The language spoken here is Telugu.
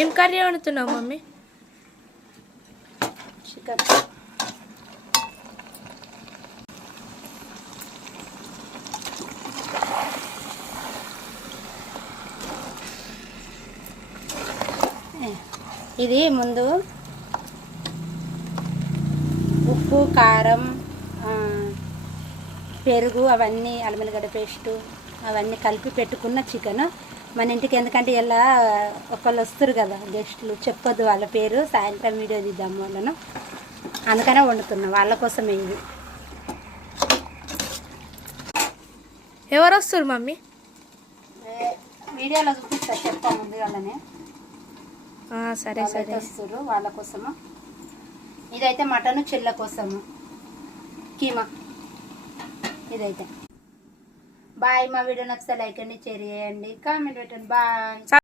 ఏం కర్రీ వండుతున్నావు మమ్మీ? చికెన్. ఇది ముందు ఉప్పు, కారం, పెరుగు అవన్నీ, అల్లం పేస్టు అవన్నీ కలిపి పెట్టుకున్న చికెన్ మన ఇంటికి. ఎందుకంటే ఇలా ఒకళ్ళు వస్తారు కదా గెస్టులు, చెప్పొద్దు వాళ్ళ పేరు, సాయంత్రం వీడియో తీద్దాము వాళ్ళను, అందుకనే వండుతున్నాం వాళ్ళ కోసమే. ఇది ఎవరు వస్తారు మమ్మీ? వీడియోలో చూపిస్తా, చెప్పా ముందు వాళ్ళనే. సరే సరే వస్తారు వాళ్ళ కోసము. ఇదైతే మటన్ చెల్ల కోసము, కీమా. ఇదైతే బాయ్. మా వీడియో నచ్చితే లైక్ అండి, షేర్ చేయండి, కామెంట్ పెట్టండి. బాయ్.